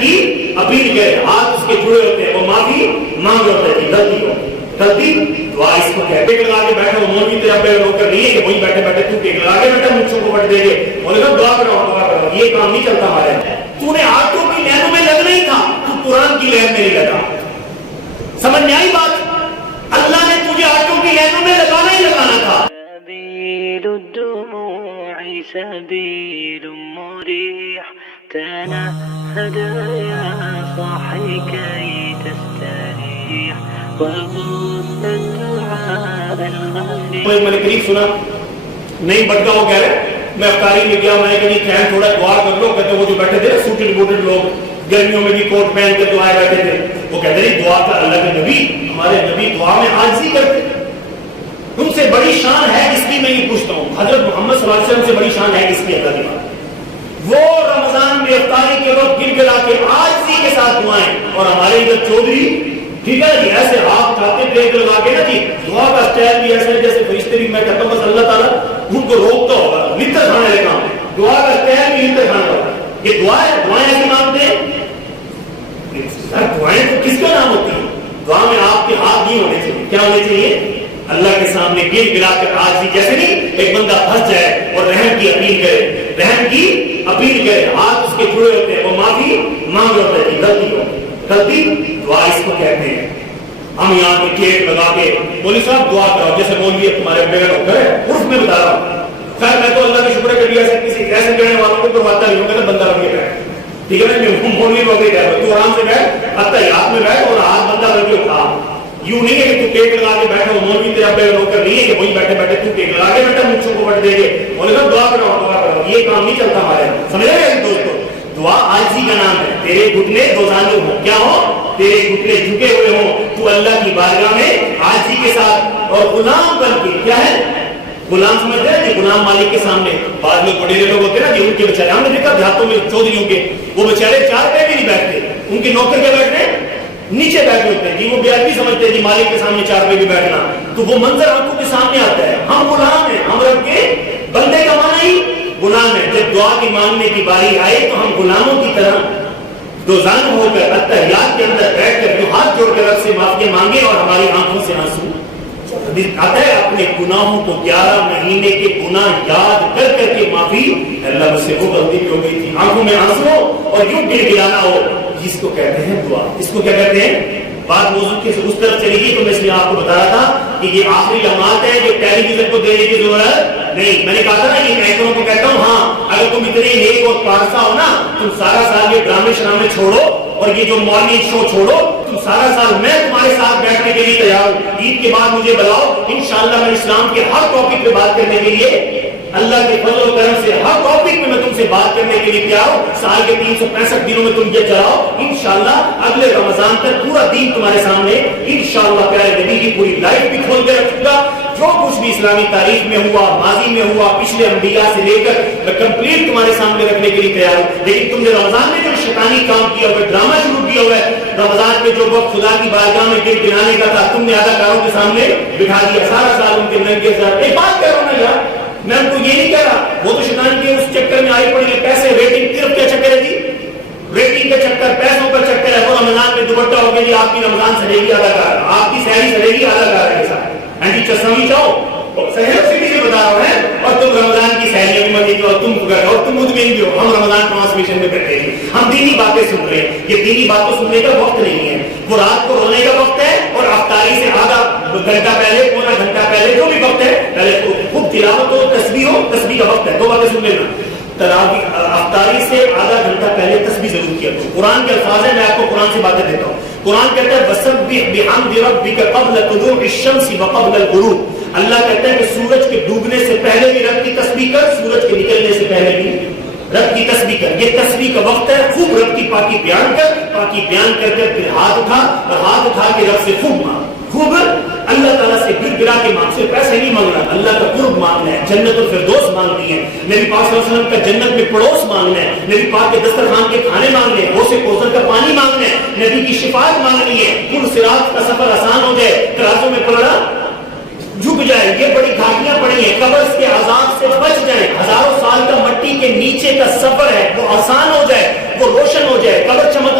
کی اپیل کرے، ہاتھ اس کے جڑے ہوتے ہیں، وہ معافی مانگ رہے ہوتے ہیں غلطی کو، غلطی دعا اس کو کہتے ٹیک لگا کے بیٹھا، وہ مولوی تیرا بے نوکر نہیں ہے کہ وہیں بیٹھے بیٹھے تو ٹیک لگا کے بیٹھا مجھوں کو وٹ دے گے، بولے گا دعا کرو، یہ کام نہیں چلتا ہمارے یہاں۔ تو نے آٹوں کی لہروں میں لگنا ہی تھا، تو قرآن کی لہر میں نہیں لگا۔ سمجھ میں آئی بات؟ اللہ نے تجھے آٹوں کی لہروں میں لگانا ہی لگانا تھا۔ سبيل الدموع سبيل مريح تنهد يا صاحي كي تستريح وغص الدعاء الخفي۔ میں نے قریب سنا نہیں بٹکا، وہ کہہ رہے میں افطاری میں گیا، میں نے کہا خیر تھوڑا دعا کر لو، کہتے وہ جو بیٹھے تھے سوٹڈ بوٹڈ لوگ گرمیوں میں بھی کوٹ پہن کے دعائیں بیٹھے تھے، وہ کہتے ہیں دعا کا اللہ کے نبی، ہمارے نبی دعا میں عاجزی کرتے، ان سے بڑی شان ہے اس کی میں یہ پوچھتا ہوں، حضرت محمد صلی اللہ علیہ وسلم سے بڑی شان ہے اس کی اللہ کی بات، وہ رمضان میں افطاری کے وقت گر گرا کے عاجزی کے ساتھ دعائیں، اور ہمارے ادھر چودھری ٹھیک ہے جی ایسے ہاتھ کھاتے پلیٹ لگا کے نا جی دعا کا اسٹائل بھی ایسا ہے جیسے فرشتے بھی، میں کہتا ہوں بس اللہ تعالیٰ ان کو روکتا ہوگا، نتر کھانے لے کام، دعا کا اسٹائل بھی نتر کھانا ہوگا، یہ دعا ہے، دعائیں ایسے مانگتے ہیں، دعائیں تو کس کا نام ہوتی ہیں؟ دعا میں آپ کے ہاتھ نہیں ہونے چاہیے، کیا ہونے چاہیے؟ اللہ کے سامنے گر گرا کر آج بھی، جیسے نہیں ایک بندہ پھنس جائے اور رحم کی اپیل کرے، رحم کی اپیل کرے، ہاتھ اس کے جڑے ہوتے ہیں، وہ معافی مانگ رہے ہوتے ہیں غلطی کو، غلطی دعا اس کو کہتے ہیں۔ ہم یہاں پہ ٹیک لگا کے مولوی صاحب دعا کراؤ، جیسے مولوی تمہارے بغیر ہوتا ہے عرف میں بتا رہا ہوں، خیر میں تو اللہ کا شکر کر لیا سے کسی ایسے کہنے والوں کو کرواتا نہیں ہوں، کہتا بندہ لگ کے بیٹھ، ٹھیک ہے نا مولوی کو بھی کہہ تو آرام سے بیٹھ، اتحیات میں بیٹھ اور ہاتھ بندہ لگ کے اٹھا، یوں نہیں ہے کہ تو ٹیک لگا کے بیٹھا، وہ مولوی تیرا بے نوکر نہیں ہے کہ وہیں بیٹھے بیٹھے تو ٹیک لگا کے بیٹھا مجھوں کو وٹ دے گے، بولے گا دعا کرو، یہ کام نہیں چلتا ہمارے یہاں، سمجھ رہے ہیں دوستو؟ دعا عاجزی کا نام ہے، تیرے گھٹنے دوزانو ہوں، کیا ہو؟ تیرے گھٹنے جھکے ہوئے ہوں، تو اللہ کی بارگاہ میں عاجزی کے ساتھ اور غلام بن کے، کیا ہے غلام سمجھ رہے ہیں؟ غلام مالک کے سامنے بعض لوگ بڑے لوگ ہوتے ہیں نا جی، ان کے بیچارے ہم نے دیکھا دیہاتوں میں چودھریوں کے، وہ بیچارے چار پہ بھی نہیں بیٹھتے، ان کے نوکر کے بیٹھتے نیچے بیٹھے ہوتے ہیں جی، وہ بھی سمجھتے ہیں جی مالک کے سامنے چار پہ بھی بیٹھنا، تو وہ منظر آنکھوں کے سامنے آتا ہے، ہم غلام ہیں، ہم رب کے بندے کا معنی ہی غلام ہے، جب دعا کی مانگنے کی باری آئے تو ہم غلاموں کی طرح دوزانو ہو کر اتحیات کے اندر بیٹھ کر جو ہاتھ جوڑ کر رب سے معافی مانگے اور ہماری آنکھوں سے آنسو آتا ہے، اپنے گناہوں کو 11 مہینے کے گناہ یاد کر کر کے معافی، اللہ مجھ سے وہ غلطی بھی ہو گئی تھی، آنکھوں میں آنسو اور یوں گر گرانا ہو، جس کو کہتے ہیں دعا، اس کو کیا کہتے ہیں؟ بات موضوع کی اس طرف چلی گئی تو میں اس لیے آپ کو بتا رہا تھا کہ یہ آخری لمحات ہے جو ٹیلی ویژن کو دینے کی ضرورت نہیں، میں نے کہا تھا نا یہ اینکروں کو کہتا ہوں ہاں اگر تم اتنے نیک اور پارسا ہو نا، تم سارا سال یہ ڈرامے شرامے چھوڑو اور یہ جو مارننگ شو چھوڑو، تم سارا سال میں تمہارے ساتھ بیٹھنے کے لیے تیار ہوں، عید کے بعد مجھے بلاؤ، انشاءاللہ میں اسلام کے ہر ٹاپک پہ بات کرنے کے لیے، اللہ کے فضل و کرم سے ہر ٹاپک میں تم سے بات کرنے کے لیے تیار ہوں، سال کے 365 دنوں میں تم یہ چلاؤ، انشاءاللہ اگلے رمضان تک پورا دین تمہارے سامنے انشاءاللہ پیارے نبی کی پوری لائف بھی کھول کے رکھوں گا، جو کچھ بھی اسلامی تاریخ میں ہوا، ماضی میں ہوا، پچھلے انبیاء سے لے کر میں کمپلیٹ تمہارے سامنے رکھنے کے لیے تیار ہوں، لیکن تم نے رمضان میں جو شیطانی کام کیا ہوا ہے، ڈرامہ شروع کیا ہوا ہے، رمضان میں جو وقت خدا کی بارگاہ میں گر گرانے کا تھا تم نے اداکاروں کے سامنے بٹھا دیا، سارا سال ان کے ننگے سر، ایک بات کہہ رہا ہوں نا یار، میں ان کو یہ نہیں کہہ رہا، وہ تو شیطان کے اس چکر میں آئی پڑی ہے، پیسے ریٹنگ صرف کیا چکر ہے جی، ریٹنگ کا چکر، پیسوں کا چکر ہے، وہ رمضان میں دوپٹہ ہو گیا جی آپ کی رمضان سجے گی اداکار، آپ کی سہری سجے گی اداکار کے ساتھ، اینٹی چسمی چاہو صحیح سیدھی سے بتا رہا ہے، اور تم رمضان کی سہریوں میں مزید اور تم اور تم مطمئن بھی ہو، ہم رمضان ٹرانسمیشن میں کرتے ہیں، ہم دینی باتیں سن رہے ہیں، یہ دینی باتوں سننے کا وقت نہیں ہے، وہ رات کو رونے کا وقت ہے اور افطاری سے آدھا گھنٹہ پہلے پونا گھنٹہ پہلے جو بھی وقت ہے پہلے خوب تلاوت ہو، تسبیح کا وقت ہے، دو باتیں سن لینا، افطاری سے آدھا گھنٹہ پہلے تسبیح ضرور کیا کرو، قرآن کے الفاظ ہیں، میں آپ کو قرآن سے باتیں دیتا ہوں، قرآن کہتا ہے وَسَبِّحْ بِحَمْدِ رَبِّكَ قَبْلَ طُلُوعِ الشَّمْسِ وَقَبْلَ الْغُرُوبِ، اللہ کہتا ہے کہ سورج کے ڈوبنے سے پہلے بھی رب کی تسبیح کر، سورج کے نکلنے سے پہلے بھی رب کی تسبیح کر، یہ تسبیح کا وقت ہے، خوب رب کی پاکی بیان کر، پاکی بیان کر کر پھر ہاتھ اٹھا اور ہاتھ اٹھا کے رب سے خوب مانگ، خوب اللہ تعالیٰ سے گر گرا کے مانگ، صرف پیسے نہیں مانگنا، اللہ کا قرب مانگنا ہے، جنت الفردوس مانگنی ہے، نبی پاک صلی اللہ علیہ وسلم کا جنت میں پڑوس مانگنا ہے، نبی پاک کے دسترخوان کے کھانے مانگنے ہیں، غوث کوثر کا پانی مانگنا ہے، نبی کی شفاعت مانگنی ہے، پل صراط کا سفر آسان ہو جائے، ترازوں میں پلڑا جھک جائے، یہ بڑی گھاٹیاں پڑی ہیں، قبر کے عذاب سے بچ جائیں، ہزاروں سال کا مٹی کے نیچے کا سفر ہے وہ آسان ہو جائے، وہ روشن ہو جائے، قبر چمک